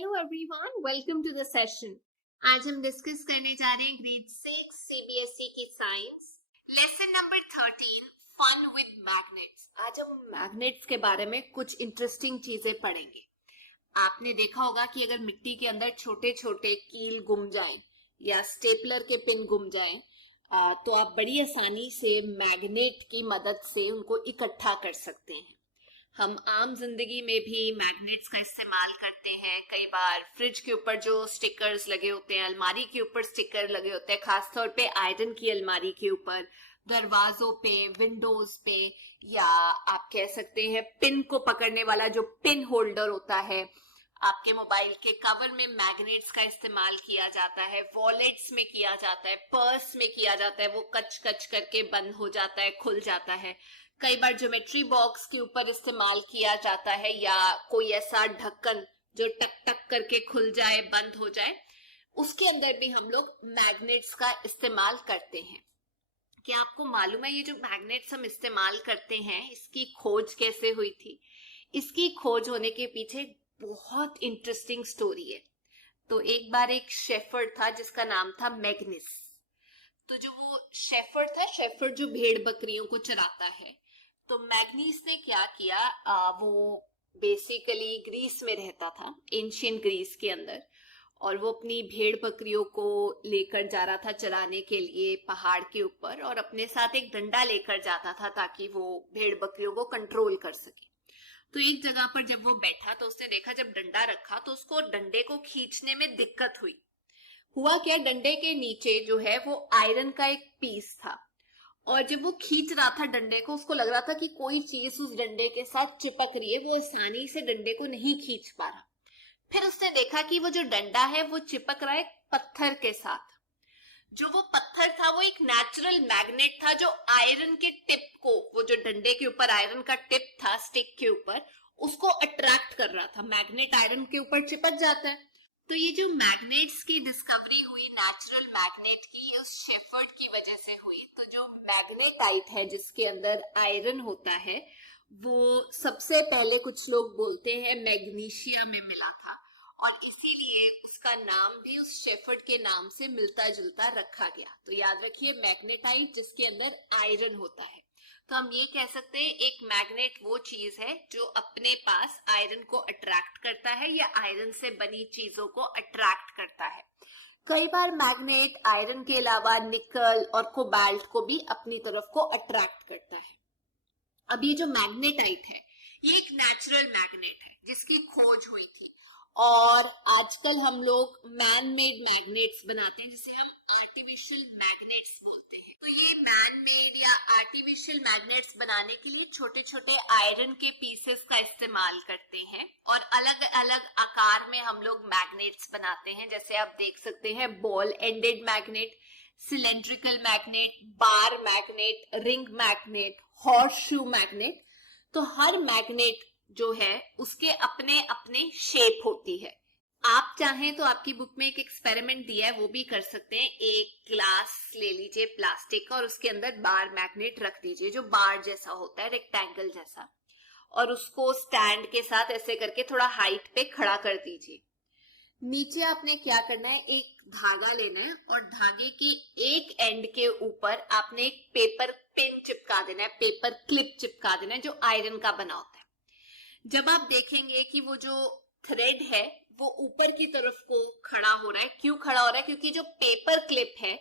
Hello everyone, welcome to the session. आज हम discuss करने जा रहे हैं ग्रेड 6 सीबीएसई की science, lesson number 13, fun with magnets. आज हम मैग्नेट्स के बारे में कुछ इंटरेस्टिंग चीजें पढ़ेंगे। आपने देखा होगा कि अगर मिट्टी के अंदर छोटे छोटे कील गुम जाएं या स्टेपलर के पिन गुम जाएं, तो आप बड़ी आसानी से मैग्नेट की मदद से उनको इकट्ठा कर सकते हैं। हम आम जिंदगी में भी मैग्नेट्स का इस्तेमाल करते हैं। कई बार फ्रिज के ऊपर जो स्टिकर्स लगे होते हैं, अलमारी के ऊपर स्टिकर लगे होते हैं, खासतौर पे आयरन की अलमारी के ऊपर, दरवाजों पे, विंडोज पे, या आप कह सकते हैं पिन को पकड़ने वाला जो पिन होल्डर होता है, आपके मोबाइल के कवर में मैग्नेट्स का इस्तेमाल किया जाता है, वॉलेट्स में किया जाता है, पर्स में किया जाता है। वो कच कच करके बंद हो जाता है, खुल जाता है। कई बार ज्योमेट्री बॉक्स के ऊपर इस्तेमाल किया जाता है, या कोई ऐसा ढक्कन जो टक टक करके खुल जाए, बंद हो जाए, उसके अंदर भी हम लोग मैग्नेट्स का इस्तेमाल करते हैं। क्या आपको मालूम है ये जो मैग्नेट्स हम इस्तेमाल करते हैं, इसकी खोज कैसे हुई थी? इसकी खोज होने के पीछे बहुत इंटरेस्टिंग स्टोरी है। तो एक बार एक शेफर्ड था जिसका नाम था मैग्निस। तो जो वो शेफर्ड था, शेफर्ड जो भेड़ बकरियों को चराता है, तो मैग्नीस ने क्या किया, वो बेसिकली ग्रीस में रहता था, एंशियंट ग्रीस के अंदर, और वो अपनी भेड़ बकरियों को लेकर जा रहा था चराने के लिए पहाड़ के ऊपर, और अपने साथ एक डंडा लेकर जाता था ताकि वो भेड़ बकरियों को कंट्रोल कर सके। तो एक जगह पर जब वो बैठा तो उसने देखा, जब डंडा रखा तो उसको डंडे को खींचने में दिक्कत हुई। हुआ क्या, डंडे के नीचे जो है वो आयरन का एक पीस था, और जब वो खींच रहा था डंडे को, उसको लग रहा था कि कोई चीज उस डंडे के साथ चिपक रही है, वो आसानी से डंडे को नहीं खींच पा रहा। फिर उसने देखा कि वो जो डंडा है वो चिपक रहा है पत्थर के साथ। जो वो पत्थर था वो एक नेचुरल मैग्नेट था, जो आयरन के टिप को, वो जो डंडे के ऊपर आयरन का टिप था स्टिक के ऊपर, उसको अट्रैक्ट कर रहा था। मैग्नेट आयरन के ऊपर चिपक जाता है। तो ये जो मैग्नेट्स की डिस्कवरी हुई, नेचुरल मैग्नेट की, उस शेफर्ड की वजह से हुई। तो जो मैग्नेटाइट है जिसके अंदर आयरन होता है, वो सबसे पहले कुछ लोग बोलते हैं मैग्नीशिया में मिला था, और इसीलिए उसका नाम भी उस शेफर्ड के नाम से मिलता जुलता रखा गया। तो याद रखिए, मैग्नेटाइट जिसके अंदर आयरन होता है। तो हम ये कह सकते हैं एक मैग्नेट वो चीज है जो अपने पास आयरन को अट्रैक्ट करता है, या आयरन से बनी चीजों को अट्रैक्ट करता है। कई बार मैग्नेट आयरन के अलावा निकल और कोबाल्ट को भी अपनी तरफ को अट्रैक्ट करता है। अब ये जो मैग्नेटाइट है, ये एक नेचुरल मैग्नेट है जिसकी खोज हुई थी, और आजकल हम लोग मैन मेड मैग्नेट्स बनाते हैं जिसे हम आर्टिफिशियल मैग्नेट्स बोलते हैं। तो ये मैन मेड या आर्टिफिशियल मैग्नेट्स बनाने के लिए छोटे छोटे आयरन के पीसेस का इस्तेमाल करते हैं, और अलग अलग आकार में हम लोग मैग्नेट्स बनाते हैं। जैसे आप देख सकते हैं ball ended magnet, cylindrical magnet, bar magnet, ring magnet, horse shoe magnet. तो हर मैग्नेट जो है उसके अपने अपने शेप होती है। आप चाहें तो आपकी बुक में एक एक्सपेरिमेंट दिया है, वो भी कर सकते हैं। एक ग्लास ले लीजिए प्लास्टिक का, और उसके अंदर बार मैग्नेट रख दीजिए जो बार जैसा होता है, रेक्टेंगल जैसा, और उसको स्टैंड के साथ ऐसे करके थोड़ा हाइट पे खड़ा कर दीजिए। नीचे आपने क्या करना है, एक धागा लेना है, और धागे की एक एंड के ऊपर आपने एक पेपर पिन चिपका देना है, पेपर क्लिप चिपका देना है जो आयरन का बना होता है। जब आप देखेंगे कि वो जो थ्रेड है वो ऊपर की तरफ को खड़ा हो रहा है, क्यों खड़ा हो रहा है? क्योंकि जो पेपर क्लिप है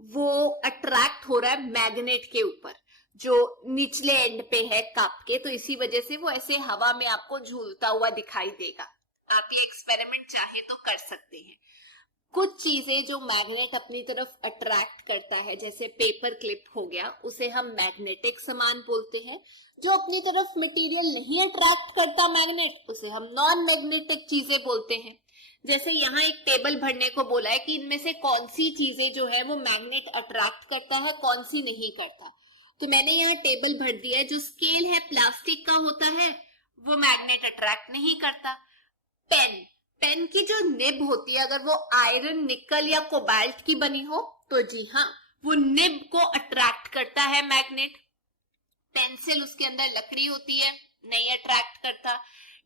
वो अट्रैक्ट हो रहा है मैग्नेट के ऊपर जो निचले एंड पे है कप के, तो इसी वजह से वो ऐसे हवा में आपको झूलता हुआ दिखाई देगा। आप ये एक्सपेरिमेंट चाहे तो कर सकते हैं। कुछ चीजें जो मैग्नेट अपनी तरफ अट्रैक्ट करता है, जैसे पेपर क्लिप हो गया, उसे हम मैग्नेटिक सामान बोलते हैं। जो अपनी तरफ मटेरियल नहीं अट्रैक्ट करता मैग्नेट, उसे हम नॉन मैग्नेटिक चीजें बोलते हैं। जैसे यहाँ एक टेबल भरने को बोला है कि इनमें से कौन सी चीजें जो है वो मैग्नेट अट्रैक्ट करता है, कौन सी नहीं करता। तो मैंने यहाँ टेबल भर दिया है। जो स्केल है प्लास्टिक का होता है, वो मैग्नेट अट्रैक्ट नहीं करता। पेन की जो निब होती है, अगर वो आयरन, निकल या कोबाल्ट की बनी हो, तो जी हाँ, वो निब को अट्रैक्ट करता है मैग्नेट। पेंसिल, उसके अंदर लकड़ी होती है, नहीं अट्रैक्ट करता।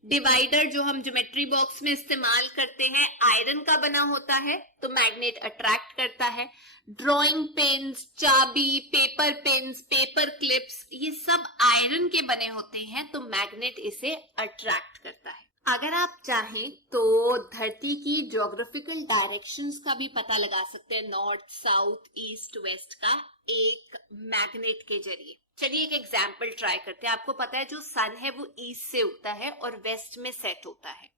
डिवाइडर जो हम ज्योमेट्री बॉक्स में इस्तेमाल करते हैं आयरन का बना होता है, तो मैग्नेट अट्रैक्ट करता है। ड्राइंग पेन्स, चाबी, पेपर पेन्स, पेपर क्लिप्स, ये सब आयरन के बने होते हैं, तो मैग्नेट इसे अट्रैक्ट करता है। अगर आप चाहें तो धरती की ज्योग्राफिकल डायरेक्शंस का भी पता लगा सकते हैं, नॉर्थ, साउथ, ईस्ट, वेस्ट का, एक मैग्नेट के जरिए। चलिए एक एग्जाम्पल ट्राई करते हैं। आपको पता है जो सन है वो ईस्ट से उगता है और वेस्ट में सेट होता है,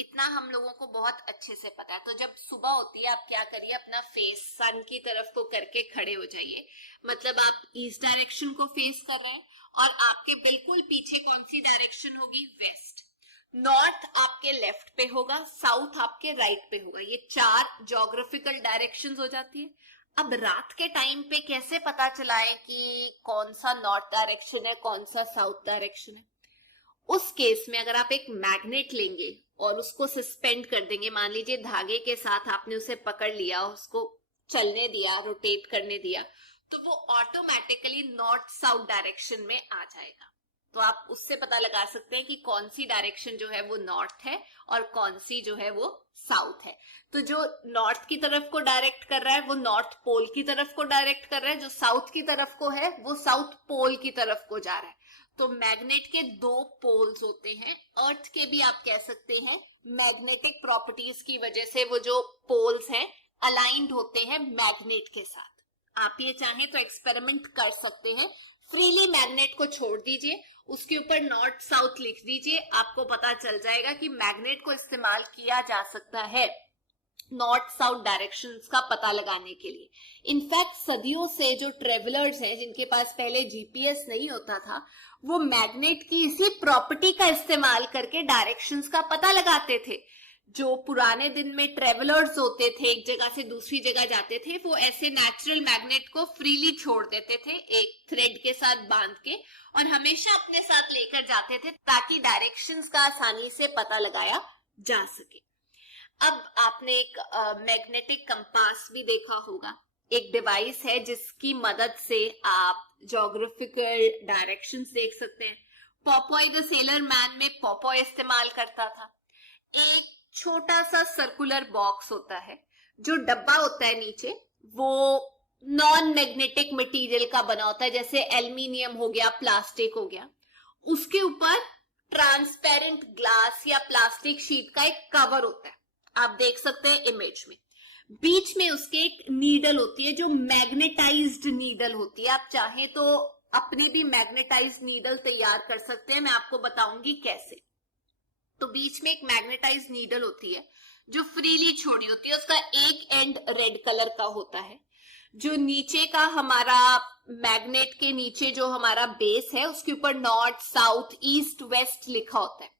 इतना हम लोगों को बहुत अच्छे से पता है। तो जब सुबह होती है आप क्या करिए, अपना फेस सन की तरफ को करके खड़े हो जाइए, मतलब आप ईस्ट डायरेक्शन को फेस कर रहे हैं, और आपके बिल्कुल पीछे कौन सी डायरेक्शन होगी, वेस्ट। नॉर्थ आपके लेफ्ट पे होगा, साउथ आपके राइट पे होगा। ये 4 ज्योग्राफिकल डायरेक्शंस हो जाती है। अब रात के टाइम पे कैसे पता चलाएं कि कौन सा नॉर्थ डायरेक्शन है, कौन सा साउथ डायरेक्शन है? उस केस में अगर आप एक मैग्नेट लेंगे और उसको सस्पेंड कर देंगे, मान लीजिए धागे के साथ आपने उसे पकड़ लिया, उसको चलने दिया, रोटेट करने दिया, तो वो ऑटोमेटिकली नॉर्थ साउथ डायरेक्शन में आ जाएगा। तो आप उससे पता लगा सकते हैं कि कौन सी डायरेक्शन जो है वो नॉर्थ है और कौन सी जो है वो साउथ है। तो जो नॉर्थ की तरफ को डायरेक्ट कर रहा है वो नॉर्थ पोल की तरफ को डायरेक्ट कर रहा है, जो साउथ की तरफ को है वो साउथ पोल की तरफ को जा रहा है। तो मैग्नेट के 2 पोल्स होते हैं, अर्थ के भी आप कह सकते हैं। मैग्नेटिक प्रॉपर्टीज की वजह से वो जो पोल्स हैं अलाइंड होते हैं मैग्नेट के साथ। आप ये चाहें तो एक्सपेरिमेंट कर सकते हैं। फ्रीली मैग्नेट को छोड़ दीजिए, उसके ऊपर नॉर्थ साउथ लिख दीजिए, आपको पता चल जाएगा कि मैग्नेट को इस्तेमाल किया जा सकता है नॉर्थ साउथ डायरेक्शंस का पता लगाने के लिए। इनफैक्ट सदियों से जो ट्रेवलर्स हैं जिनके पास पहले जीपीएस नहीं होता था, वो मैग्नेट की इसी प्रॉपर्टी का इस्तेमाल करके डायरेक्शंस का पता लगाते थे। जो पुराने दिन में ट्रेवलर्स होते थे, एक जगह से दूसरी जगह जाते थे, वो ऐसे नेचुरल मैग्नेट को फ्रीली छोड़ देते थे एक थ्रेड के साथ बांध के, और हमेशा अपने साथ लेकर जाते थे ताकि डायरेक्शंस का आसानी से पता लगाया जा सके। अब आपने एक मैग्नेटिक कंपास भी देखा होगा, एक डिवाइस है जिसकी मदद से आप ज्योग्राफिकल डायरेक्शंस देख सकते हैं। पॉपॉय द सेलर मैन में पॉपॉय इस्तेमाल करता था। एक छोटा सा सर्कुलर बॉक्स होता है, जो डब्बा होता है नीचे, वो नॉन मैग्नेटिक मटेरियल का बना होता है, जैसे एल्युमिनियम हो गया, प्लास्टिक हो गया। उसके ऊपर ट्रांसपेरेंट ग्लास या प्लास्टिक शीट का एक कवर होता है, आप देख सकते हैं इमेज में। बीच में उसके एक नीडल होती है जो मैग्नेटाइज्ड नीडल होती है। आप चाहें तो अपनी भी मैग्नेटाइज्ड नीडल तैयार कर सकते हैं, मैं आपको बताऊंगी कैसे। तो बीच में एक मैग्नेटाइज्ड नीडल होती है जो फ्रीली छोड़ी होती है, उसका एक एंड रेड कलर का होता है। जो नीचे का हमारा मैग्नेट के नीचे जो हमारा बेस है, उसके ऊपर नॉर्थ साउथ ईस्ट वेस्ट लिखा होता है।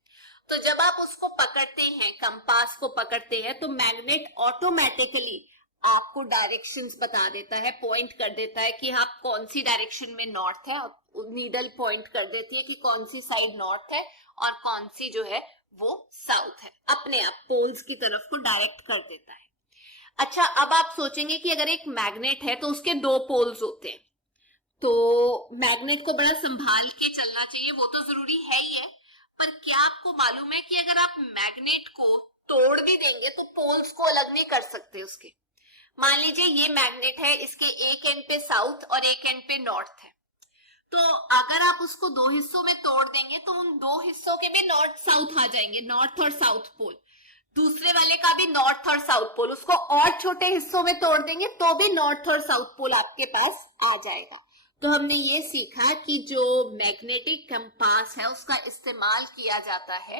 तो जब आप उसको पकड़ते हैं, कंपास को पकड़ते हैं, तो मैग्नेट ऑटोमेटिकली आपको डायरेक्शंस बता देता है, पॉइंट कर देता है कि आप कौन सी डायरेक्शन में नॉर्थ है, नीडल पॉइंट कर देती है कि कौन सी साइड नॉर्थ है और कौन सी जो है वो साउथ है। अपने आप पोल्स की तरफ को डायरेक्ट कर देता है। अच्छा, अब आप सोचेंगे कि अगर एक मैग्नेट है तो उसके 2 पोल्स होते हैं, तो मैग्नेट को बड़ा संभाल के चलना चाहिए, वो तो जरूरी है ही है। पर क्या आपको मालूम है कि अगर आप मैग्नेट को तोड़ भी देंगे तो पोल्स को अलग नहीं कर सकते उसके। मान लीजिए ये मैग्नेट है, इसके एक एंड पे साउथ और एक एंड पे नॉर्थ है, तो अगर आप उसको 2 हिस्सों में तोड़ देंगे तो उन 2 हिस्सों के भी नॉर्थ साउथ आ जाएंगे, नॉर्थ और साउथ पोल। दूसरे वाले का भी नॉर्थ और साउथ पोल, उसको और छोटे हिस्सों में तोड़ देंगे तो भी नॉर्थ और साउथ पोल आपके पास आ जाएगा। तो हमने ये सीखा कि जो मैग्नेटिक कंपास है उसका इस्तेमाल किया जाता है,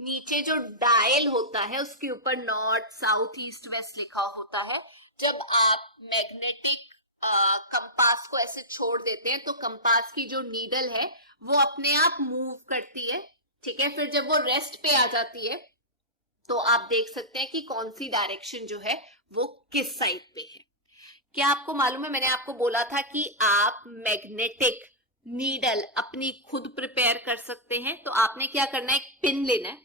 नीचे जो डायल होता है उसके ऊपर नॉर्थ साउथ ईस्ट वेस्ट लिखा होता है। जब आप मैग्नेटिक कंपास को ऐसे छोड़ देते हैं तो कंपास की जो नीडल है वो अपने आप मूव करती है, ठीक है। फिर जब वो रेस्ट पे आ जाती है तो आप देख सकते हैं कि कौन सी डायरेक्शन जो है वो किस साइड पे है। क्या आपको मालूम है, मैंने आपको बोला था कि आप मैग्नेटिक नीडल अपनी खुद प्रिपेयर कर सकते हैं। तो आपने क्या करना है, एक पिन लेना है,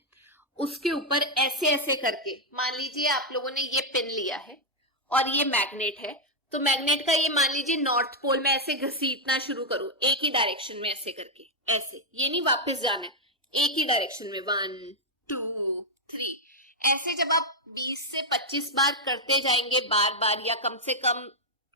उसके ऊपर ऐसे ऐसे करके, मान लीजिए आप लोगों ने ये पिन लिया है और ये मैग्नेट है, तो मैग्नेट का ये मान लीजिए नॉर्थ पोल में ऐसे घसीटना शुरू करो, एक ही डायरेक्शन में ऐसे करके, ऐसे, ये नहीं वापस जाना है, एक ही डायरेक्शन में 1 2 3 ऐसे जब आप 20 से 25 बार करते जाएंगे बार बार, या कम से कम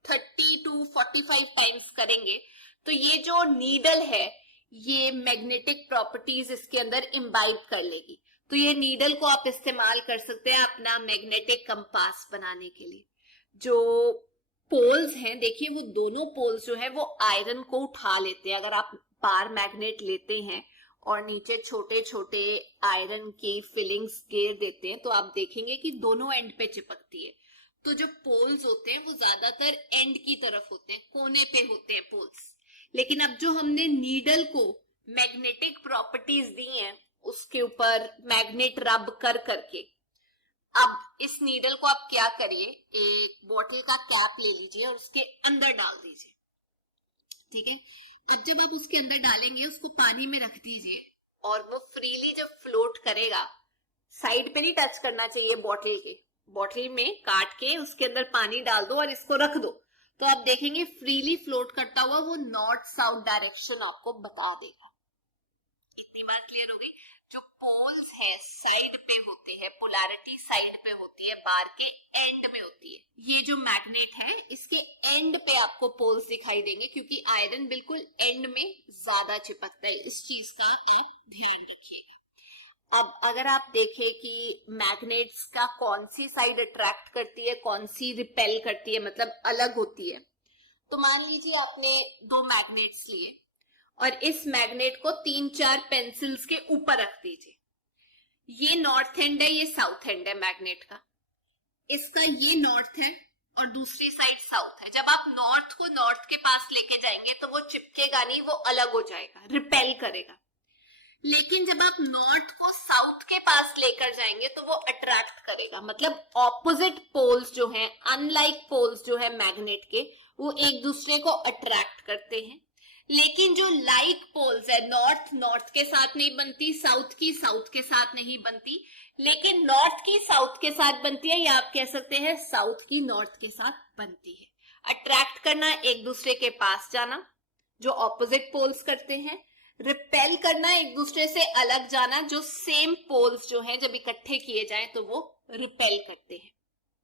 30 to 45 टाइम्स करेंगे, तो ये जो नीडल है ये मैग्नेटिक प्रॉपर्टीज इसके अंदर इम्बाइब कर लेगी। तो ये नीडल को आप इस्तेमाल कर सकते हैं अपना मैग्नेटिक कंपास बनाने के लिए। जो पोल्स हैं, देखिए वो दोनों पोल्स जो है वो आयरन को उठा लेते हैं। अगर आप बार मैग्नेट लेते हैं और नीचे छोटे छोटे आयरन की फिलिंग्स घेर देते हैं तो आप देखेंगे कि दोनों एंड पे चिपकती है। तो जो पोल्स होते हैं वो ज्यादातर एंड की तरफ होते हैं, कोने पे होते हैं पोल्स। लेकिन अब जो हमने नीडल को मैग्नेटिक प्रॉपर्टीज दी हैं उसके ऊपर मैग्नेट रब कर करके, अब इस नीडल को आप क्या करिए, एक बोतल का कैप ले लीजिए और उसके अंदर डाल दीजिए। ठीक है, अब जब आप उसके अंदर डालेंगे उसको पानी में रख दीजिए और वो फ्रीली जब फ्लोट करेगा, साइड पे नहीं टच करना चाहिए बॉटल के, बॉटल में काट के उसके अंदर पानी डाल दो और इसको रख दो, तो आप देखेंगे फ्रीली फ्लोट करता हुआ वो नॉर्थ साउथ डायरेक्शन आपको बता देगा। इतनी बात क्लियर हो गई। जो पोल्स है साइड पे होते हैं, पोलैरिटी साइड पे होती है, बार के एंड में होती है। ये जो मैग्नेट है इसके एंड पे आपको पोल्स दिखाई देंगे क्योंकि आयरन बिल्कुल एंड में ज्यादा चिपकता है। इस चीज का आप ध्यान रखिएगा। अब अगर आप देखें कि मैग्नेट्स का कौन सी साइड अट्रैक्ट करती है, कौन सी रिपेल करती है, मतलब अलग होती है, तो मान लीजिए आपने दो मैग्नेट्स लिए और इस मैग्नेट को 3-4 पेंसिल्स के ऊपर रख दीजिए। ये नॉर्थ एंड है, ये साउथ एंड है मैग्नेट का। इसका ये नॉर्थ है और दूसरी साइड साउथ है। जब आप नॉर्थ को नॉर्थ के पास लेके जाएंगे तो वो चिपकेगा नहीं, वो अलग हो जाएगा, रिपेल करेगा। लेकिन जब आप नॉर्थ को साउथ के पास लेकर जाएंगे तो वो अट्रैक्ट करेगा। मतलब ऑपोजिट पोल्स जो हैं, अनलाइक पोल्स जो है मैग्नेट के, वो एक दूसरे को अट्रैक्ट करते हैं। लेकिन जो लाइक पोल्स है, नॉर्थ नॉर्थ के साथ नहीं बनती, साउथ की साउथ के साथ नहीं बनती, लेकिन नॉर्थ की साउथ के साथ बनती है, या आप कह सकते हैं साउथ की नॉर्थ के साथ बनती है। अट्रैक्ट करना, एक दूसरे के पास जाना, जो ऑपोजिट पोल्स करते हैं। रिपेल करना, एक दूसरे से अलग जाना, जो सेम पोल्स जो है जब इकट्ठे किए जाएं तो वो रिपेल करते हैं।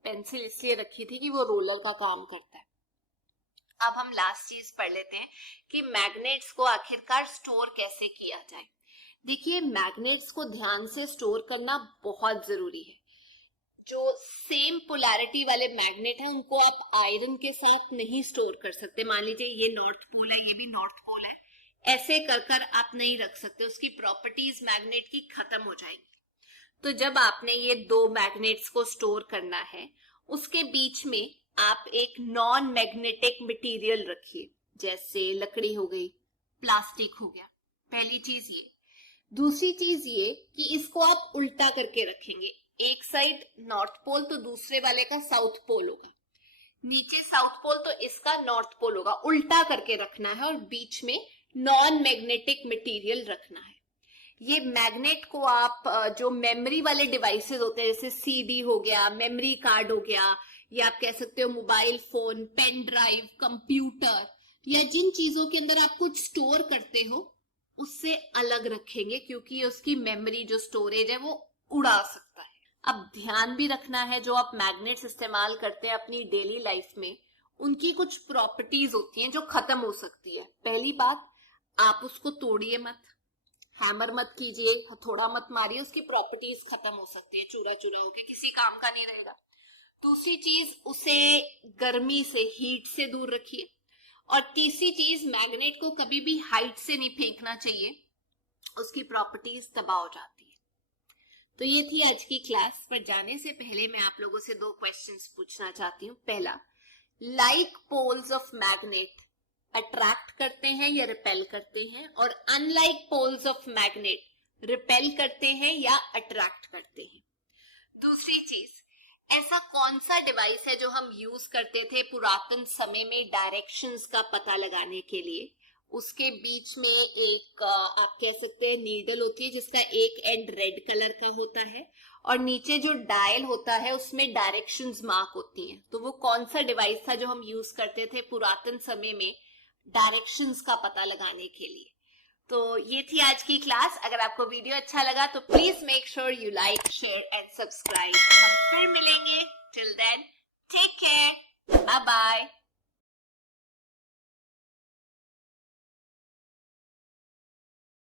पेंसिल इसलिए रखी थी कि वो रोलर का काम करता है। अब हम लास्ट चीज पढ़ लेते हैं कि मैग्नेट्स को आखिरकार स्टोर कैसे किया जाए। देखिए, मैग्नेट्स को ध्यान से स्टोर करना बहुत जरूरी है। जो सेम पोलैरिटी वाले मैग्नेट है उनको आप आयरन के साथ नहीं स्टोर कर सकते। मान लीजिए ये नॉर्थ पोल है, ये भी नॉर्थ पोल है, ऐसे कर कर आप नहीं रख सकते, उसकी प्रॉपर्टीज मैग्नेट की खत्म हो जाएंगी। तो जब आपने ये दो मैग्नेट्स को स्टोर करना है, उसके बीच में आप एक नॉन मैग्नेटिक मटेरियल रखिए, जैसे लकड़ी हो गई, प्लास्टिक हो गया। पहली चीज ये। दूसरी चीज ये कि इसको आप उल्टा करके रखेंगे, एक साइड नॉर्थ पोल तो दूसरे वाले का साउथ पोल होगा, नीचे साउथ पोल तो इसका नॉर्थ पोल होगा, उल्टा करके रखना है और बीच में नॉन मैग्नेटिक मटेरियल रखना है। ये मैग्नेट को आप जो मेमोरी वाले डिवाइसेस होते हैं, जैसे सीडी हो गया, मेमोरी कार्ड हो गया, या आप कह सकते हो mobile phone, pen drive, computer, या जिन चीजों के अंदर आप कुछ स्टोर करते हो उससे अलग रखेंगे, क्योंकि उसकी मेमोरी जो स्टोरेज है वो उड़ा सकता है। अब ध्यान भी रखना है, जो आप मैग्नेट्स इस्तेमाल करते हैं अपनी डेली लाइफ में, उनकी कुछ प्रॉपर्टीज होती हैं जो खत्म हो सकती है। पहली बात, आप उसको तोड़िए मत, हैमर मत कीजिए, हथौड़ा मत मारिए, उसकी प्रॉपर्टीज खत्म हो सकती है, चूरा चूरा होके किसी काम का नहीं रहेगा। दूसरी चीज, उसे गर्मी से, हीट से दूर रखिए। और तीसरी चीज, मैग्नेट को कभी भी हाइट से नहीं फेंकना चाहिए, उसकी प्रॉपर्टीज तबाह हो जाती है। तो ये थी आज की क्लास। पर जाने से पहले मैं आप लोगों से दो क्वेश्चंस पूछना चाहती हूँ। पहला, like poles of magnet attract करते हैं या रिपेल करते हैं, और unlike poles of magnet repel करते हैं या अट्रैक्ट करते हैं। दूसरी चीज, ऐसा कौन सा डिवाइस है जो हम यूज करते थे पुरातन समय में डायरेक्शंस का पता लगाने के लिए? उसके बीच में एक आप कह सकते हैं नीडल होती है जिसका एक एंड रेड कलर का होता है, और नीचे जो डायल होता है उसमें डायरेक्शंस मार्क होती हैं। तो वो कौन सा डिवाइस था जो हम यूज करते थे पुरातन समय में डायरेक्शंस का पता लगाने के लिए? तो ये थी आज की क्लास। अगर आपको वीडियो अच्छा लगा तो please make sure you like, share and subscribe. हम फिर मिलेंगे। Till then take care, bye bye.